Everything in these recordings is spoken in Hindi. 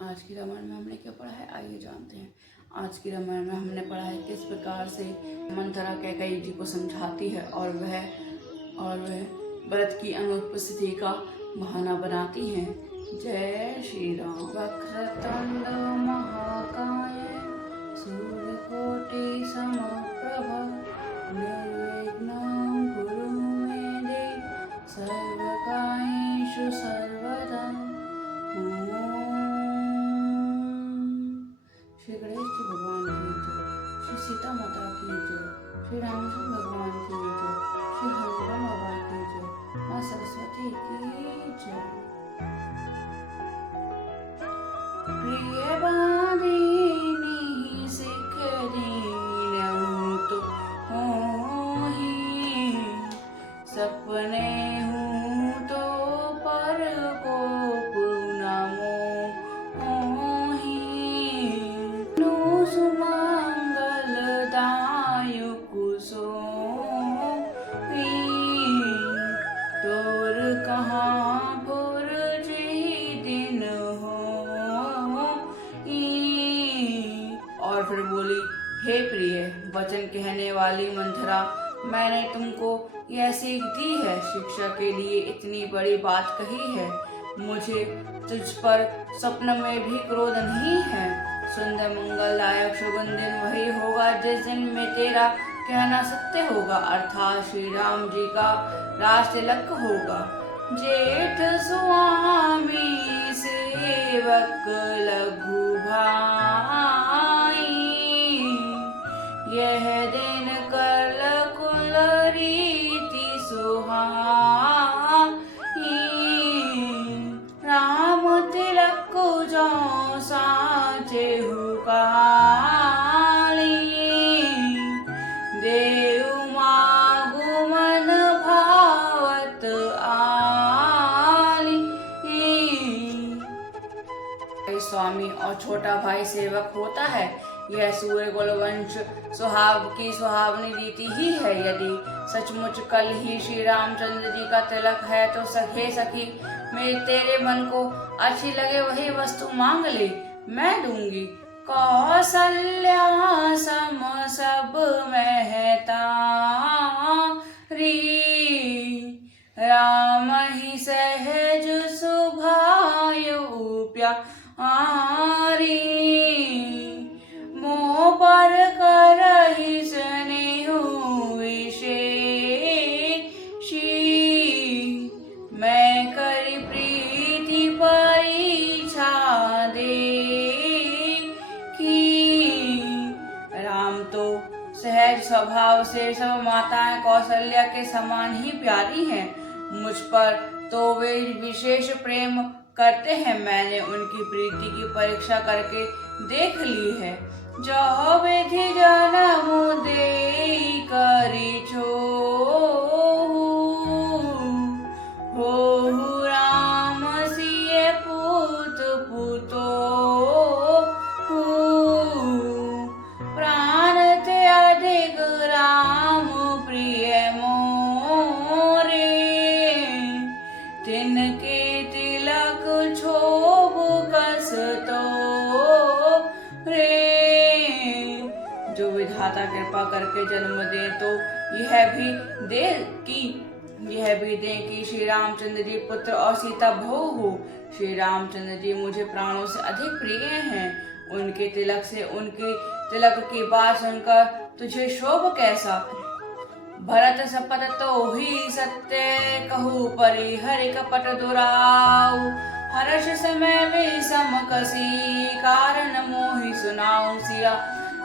आज की रामायण में हमने क्या पढ़ा है, आइए जानते हैं। आज की रामायण में हमने पढ़ा है किस प्रकार से मंथरा कैकेयी जी को समझाती है और वह भरत की अनुपस्थिति का बहाना बनाती हैं। जय श्री राम। वक्रतुंड महाकाय सूर्यकोटि समप्रभ निर्विघ्नं कुरु मे देव सर्वकार्येषु सर्वदा। श्री गणेश जी भगवान की जय, श्री सीता माता की जय, श्री रामचंद्र भगवान की जय, श्री हनुमान बाबा की जय, माँ सरस्वती की जय। प्रिय बांधिनी सिख दीनहूँ तो होहि, सपने हूँ तो पर कोप न मोहि। सुमंगल दायक सोई, तोर कहाँ पुरजी दिन होई। और फिर बोली, हे प्रिय वचन कहने वाली मंथरा, मैंने तुमको यह सीख दी है, शिक्षा के लिए इतनी बड़ी बात कही है। मुझे तुझ पर स्वप्न में भी क्रोध नहीं है। सुंदर मंगलदायक शुभ दिन वही होगा जिस दिन में तेरा कहना सत्य होगा, अर्थात श्री राम जी का राज तिलक होगा। जेठ स्वामी सेवक लघु भाई, यह दिन कल कुल रीति सुहाई। राम तिलक जो साचे हुकाली, देव मागु मन भावत आली। स्वामी और छोटा भाई सेवक होता है, यह सूर्य कुल वंश सुहाव की सुहावनी रीति ही है। यदि सचमुच कल ही श्री रामचंद्र जी का तिलक है तो सखे सखी मेरे तेरे मन को अच्छी लगे वही वस्तु मांग ले, मैं दूंगी। कौसल्या सम सब महतारी, राम ही सहज सुभायु प्यारी। मोह पर करहि स्नेह विशेषी, मैं करी प्रीति परीक्षा देखी। राम तो सहज स्वभाव से सब माताएं कौशल्या के समान ही प्यारी हैं। मुझ पर तो वे विशेष प्रेम करते हैं, मैंने उनकी प्रीति की परीक्षा करके देख ली है। जो विधि जन्म देई करी छोहु, होहु राम सिय पूत पूतोहु। प्राण ते अधिक राम प्रिय मोरे, तिनके तिलक छोभ कस तो रे। जो विधाता कृपा करके जन्म दे तो यह भी दे कि श्री रामचंद्र जी पुत्र और सीता भो हो। श्री रामचंद्र जी मुझे प्राणों से अधिक प्रिय हैं। उनके तिलक की बात सुनकर तुझे शोभ कैसा। भरत सपत तो ही सत्य कहू, परि हरि कपट दुराऊ। हर्ष समय विषम कसी, कारण मोहि सुनाऊ। सिया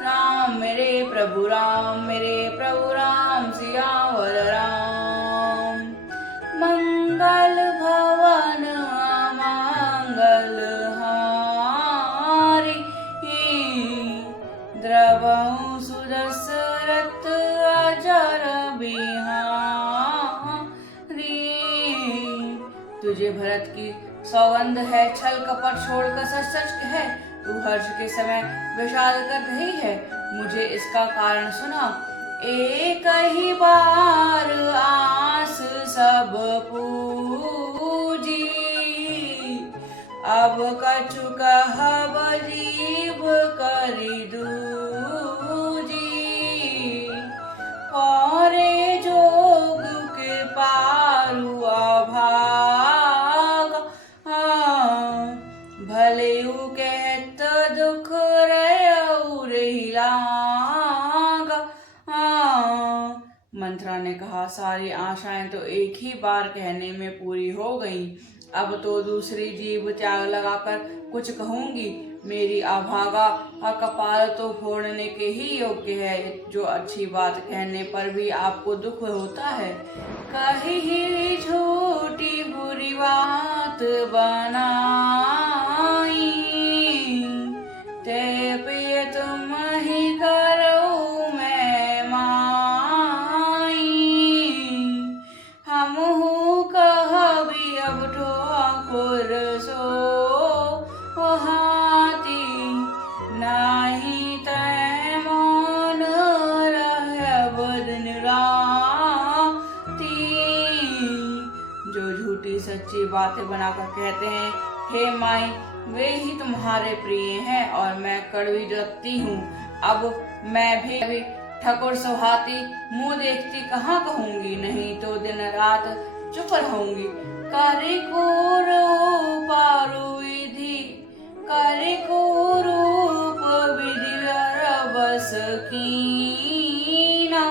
राम मेरे प्रभु राम सियावर राम। मंगल भवन अमंगल हारी, द्रवहु सुदशरथ अजर बिहारी। तुझे भरत की सौगंध है, छल कपट छोड़कर सच सच कह। तू हर्ष के समय विषाद कर रही है, मुझे इसका कारण सुना। एक ही बार आस सब पूजी, अब कछु कहब जीभ करि दूजी, पौरे जोग के पारु अभाग, भले कहत दुख रयउ रही लाग। मंथरा ने कहा, सारी आशाएं तो एक ही बार कहने में पूरी हो गईं। अब तो दूसरी जीभ त्याग लगाकर कुछ कहूंगी। मेरी अभागा का कपाल तो फोड़ने के ही योग्य है, जो अच्छी बात कहने पर भी आपको दुख होता है। कही ही झूठी बुरी बात बनाई, ते पिय तुम ही करो मैं माई। हमहु कहबी अब ठोकुर सो हाथी, नाही तै मौन रहब दिन राती। जो झूठी सच्ची बातें बनाकर कहते हैं, हे माई, वे ही तुम्हारे प्रिय हैं और मैं कड़वी रखती हूँ। अब मैं भी ठकुर सुहाती मुँह देखती कहाँ कहूँगी, नहीं तो दिन रात चुप रहूंगी। करे को पारु विधि, करे को रूप विधि बस कीना,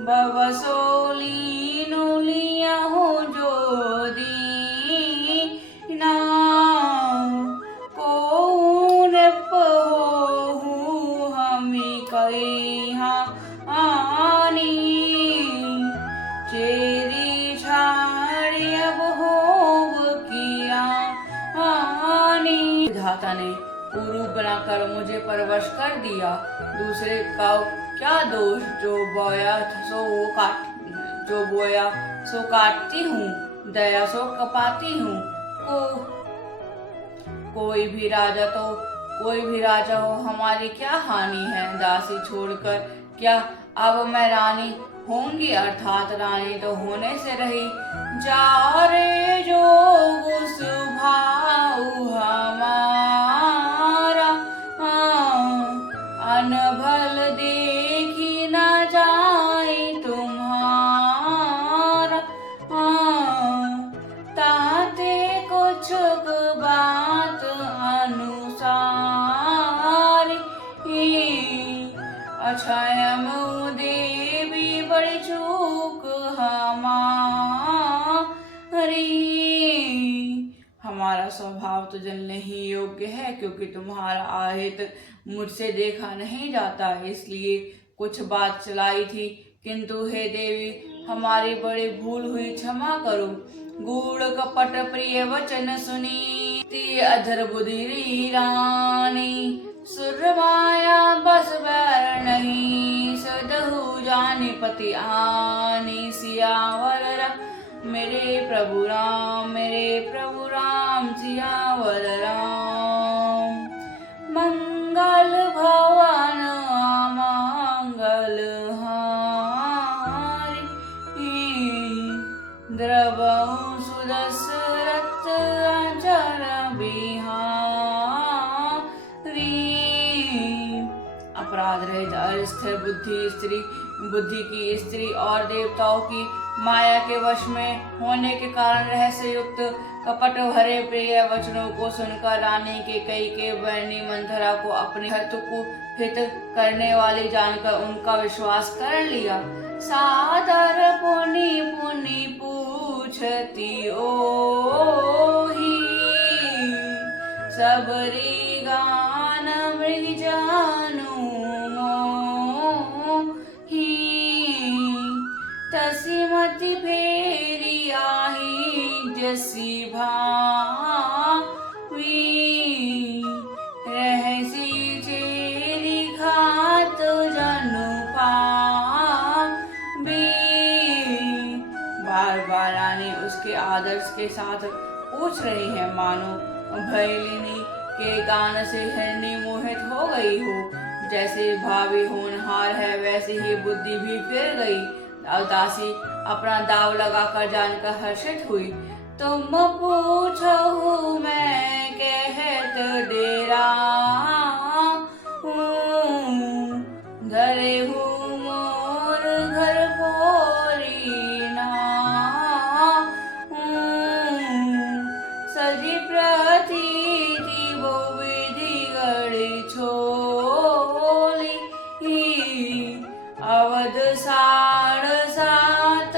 बबसोली नुलिया हो जो दीना। कौन पहो हमें कहा आनी, चेरी छाड़ी अब होग किया आनी। विधाता ने कुरूप बनाकर मुझे परवश कर दिया, दूसरे का क्या दोष, जो बोया सो काटती हूँ, दया सो कपाती हूँ। कोई भी राजा हो हमारी क्या हानि है, दासी छोड़कर क्या अब मैं रानी होंगी, अर्थात रानी तो होने से रही। जा रे जो भाऊ हमारा, अनभल देखी न जाए तुम्हारा। ताते कुछ बात अनुसार, अक्षयम देवी बड़ी चूक हमारी। हमारा स्वभाव तो जलने ही योग्य है, क्योंकि तुम्हारा आहित मुझसे देखा नहीं जाता, इसलिए कुछ बात चलाई थी। किंतु हे देवी, हमारी बड़ी भूल हुई, क्षमा करो। गूढ़ कपट प्रिय वचन सुनी, ती अधर बुद्धि रानी। सुरमाया बस बैर नहीं, सदहु जानी पति आनी। सियावर मेरे प्रभु राम, सियावर राम। मंगल भवन मंगल हारी, द्रवहु सुदशरथ अचर बिहारी। अपराध रहित अस्थिर बुद्धि की स्त्री और देवताओं की माया के वश में होने के कारण रहस्य युक्त कपट भरे प्रिय वचनों को सुनकर रानी के कई के बैरनी मंथरा को अपने हित को हित करने वाली जानकर उनका विश्वास कर लिया। सादर पुनि पुनि पूछती ओही, सबरी गान मृग जानू मोही। तसी मति फेरी आही जसी भावी, रहसी चेरी घात जनु पावी। बार बार रानी उसके आदर्श के साथ पूछ रही है, मानो भैलिनी के गान से हिरणी मोहित हो गई हो। जैसे भावी होनहार है, वैसे ही बुद्धि भी फिर गई। दासी अपना दाव लगाकर जानकर हर्षित हुई। तुम पूछहु मैं कहत डेरा धरे हूँ मोर घर फोरी ना सजी प्रतीति बहुविधि गढ़ी छोली अवध साढ़ सात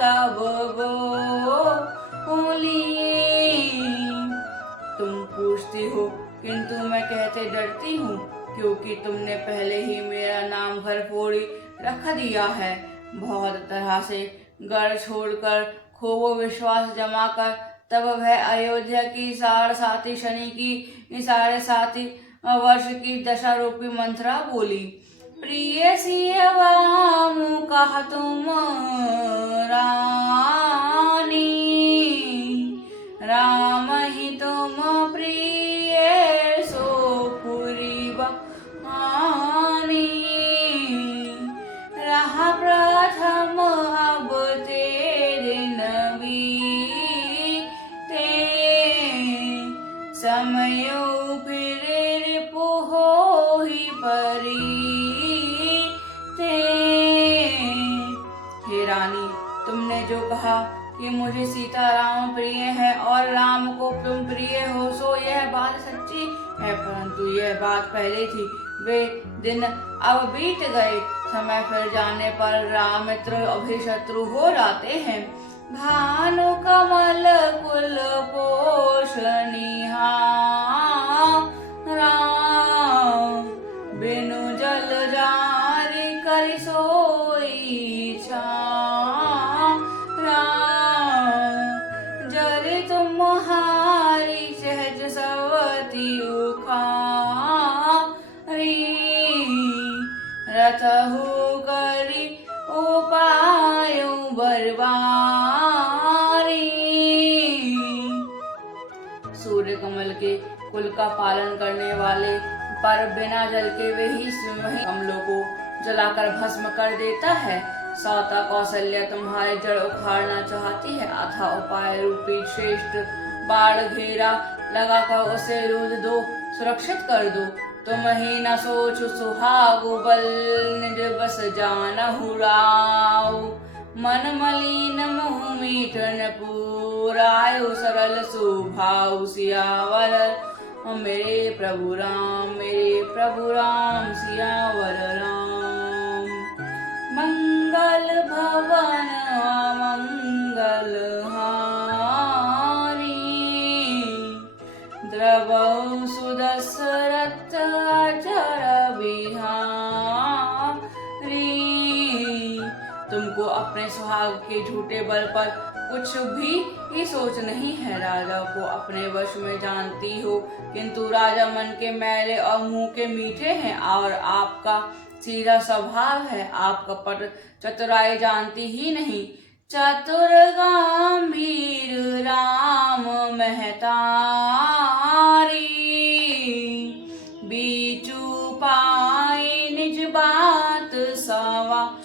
तब बोली। तुम पूछती हो किंतु मैं कहते डरती हूँ, क्योंकि तुमने पहले ही मेरा नाम घरफोड़ी रख दिया है। बहुत तरह से गढ़ छोड़कर खूब विश्वास जमा कर तब वह अयोध्या की साढ़ साती शनि की साढ़े साती वर्ष की दशा रूपी मंत्रा बोली। प्रिय सियवा कहा तुम रानी, राम ही तुम प्रिय सो पूरी बहानी। रहा प्रथम अब तेरे नबी ते समयो फिर पुहो ही परी ते। हे रानी, तुमने जो कहा कि मुझे सीताराम प्रिय है और राम को तुम प्रिय हो, सो यह बात सच्ची है, परंतु यह बात पहले थी। वे दिन अब बीत गए, समय फिर जाने पर राम मित्र अभिशत्रु हो जाते हैं। भानु कमल कुल पोषणिहा राम बिनु जल जारी करि सोई छा जरे तुम्हारी सहज सवती उखारी रथहु करी उपाय बरबारी। सूर्य कमल के कुल का पालन करने वाले पर बिना जल के वे ही कमलों को जलाकर भस्म कर देता है। सौता कौशल्या तुम्हारे जड़ उखाड़ना चाहती है, अथा उपाय रूपी श्रेष्ठ बाढ़ घेरा लगाकर उसे रूद दो, सुरक्षित कर दो। तुम ही न सोच सुहागु बल निज बस जानहु राव। मन मलिन मुँह मीठ न पूरायु सरल सुभाव सियावर मेरे प्रभु राम सियावर राम। मंगल भवन मंगल हारी द्रवहु सुदशरथ अचर बिहारी। तुमको अपने सुहाग के झूठे बल पर कुछ भी ही सोच नहीं है। राजा को अपने वश में जानती हो, किंतु राजा मन के मैले और मुंह के मीठे हैं और आपका सीधा स्वभाव है। आप कपट चतुराई जानती ही नहीं। चतुर गंभीर राम महतारी बीचू पाई निज बात सवारी।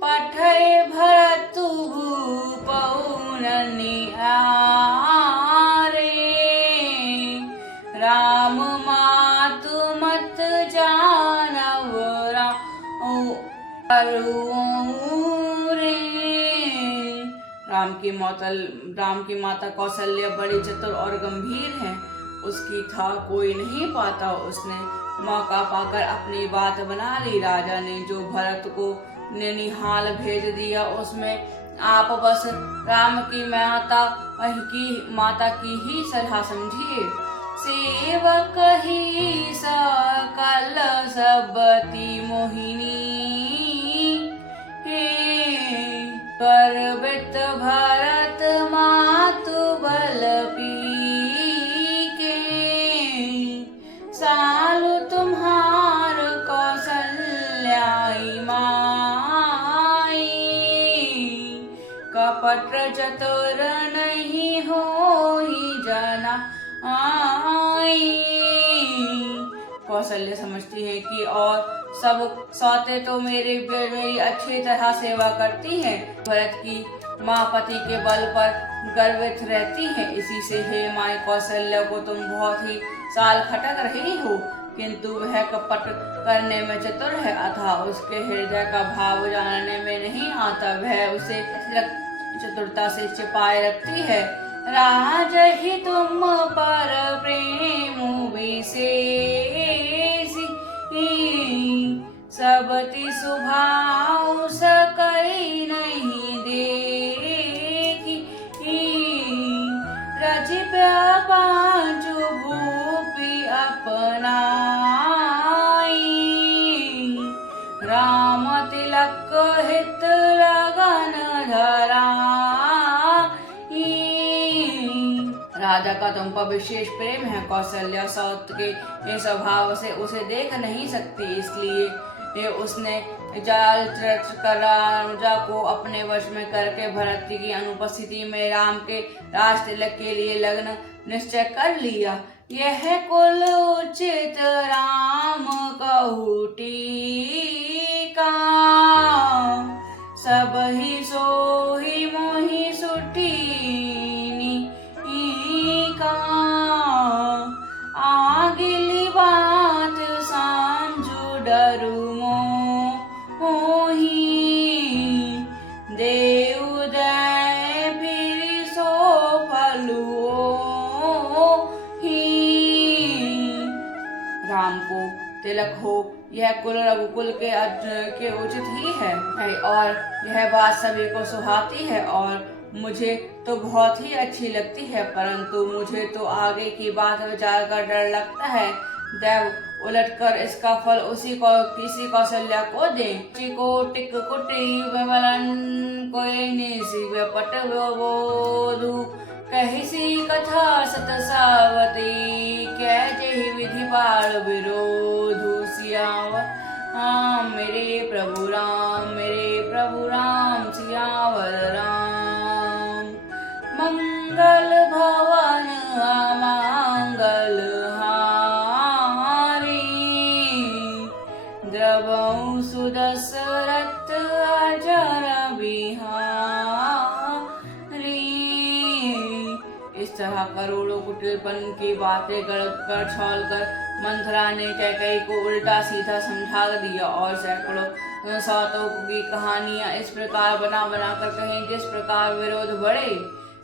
पठय भरतु भूपौ निहारे राम मातु मत जानव राम की माता कौशल्या बड़ी चतुर और गंभीर है, उसकी था कोई नहीं पाता। उसने मौका पाकर अपनी बात बना ली। राजा ने जो भरत को ननिहाल भेज दिया, उसमें आप बस राम की माता की ही सलाह समझिए। सेवक ही सकल सबती मोहिनी करबित भरत मातु बल पीके। सालु तुम्हार कौशल्याई माई कपट चतुर नहीं होई जना आई। कौशल्या समझती है कि और सब सौतें तो मेरी अच्छी तरह सेवा करती हैं। भरत की माँ पति के बल पर गर्वित रहती है। इसी से हे माँ कौशल्या को तुम बहुत ही साल खटक रही हो, किंतु वह कपट करने में चतुर है, अतः उसके हृदय का भाव जानने में नहीं आता। वह उसे चतुरता से छिपाए रखती है। राजहि तुम पर प्रेम विशेषी, सबति सुभाव सकई नहीं देखी। रचि प्रपंच भूपि अपनाई, राम तिलक हित लगन धराई। राजा का तुम पर विशेष प्रेम है। कौशल्या सौत के ये स्वभाव से उसे देख नहीं सकती, इसलिए उसने जाल रच कर राजा को अपने वश में करके भरत की अनुपस्थिति में राम के राज तिलक के लिए लग्न निश्चय कर लिया। यह कुल उचित राम कहु टीका, सब ही सोही मोहि सुठीनी का। आगिली बात सांझु डरू मोही, देव दय फिर सो फलु ही। राम को तिलक हो यह कुल रघुकुल के उचित ही है, और यह बात सभी को सुहाती है और मुझे तो बहुत ही अच्छी लगती है, परंतु मुझे तो आगे की बात विचार कर डर लगता है। देव उलटकर इसका फल किसी कौशल्या को दे। को टिक कुटी विमलन कोई निसी पट बोधु, कहिसी कथा सत सावती, कै जेहि विधि पाल विरोधु। सियावर राम मेरे प्रभु राम, मेरे प्रभु राम, सियावर राम। मंगल भवन अमंगल हारी, द्रवहु सुदशरथ अजर बिहारी। इस तरह करोड़ों कुटिलपन की बातें कर छौल कर मंथरा ने कैकेयी को उल्टा सीधा समझा दिया और सैकड़ों सौतों की कहानियां इस प्रकार बना बना कर कहीं, जिस प्रकार विरोध बढ़े।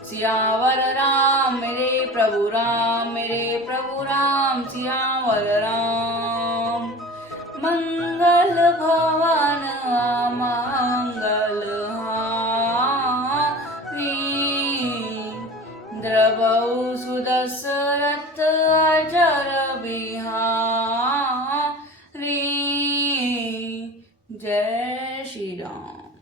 सियावर राम मेरे प्रभु राम, मेरे प्रभु राम, सियावर राम। मंगल भवन अमंगल हारी, द्रवहु सुदशरथ अजर बिहारी। जय श्री राम।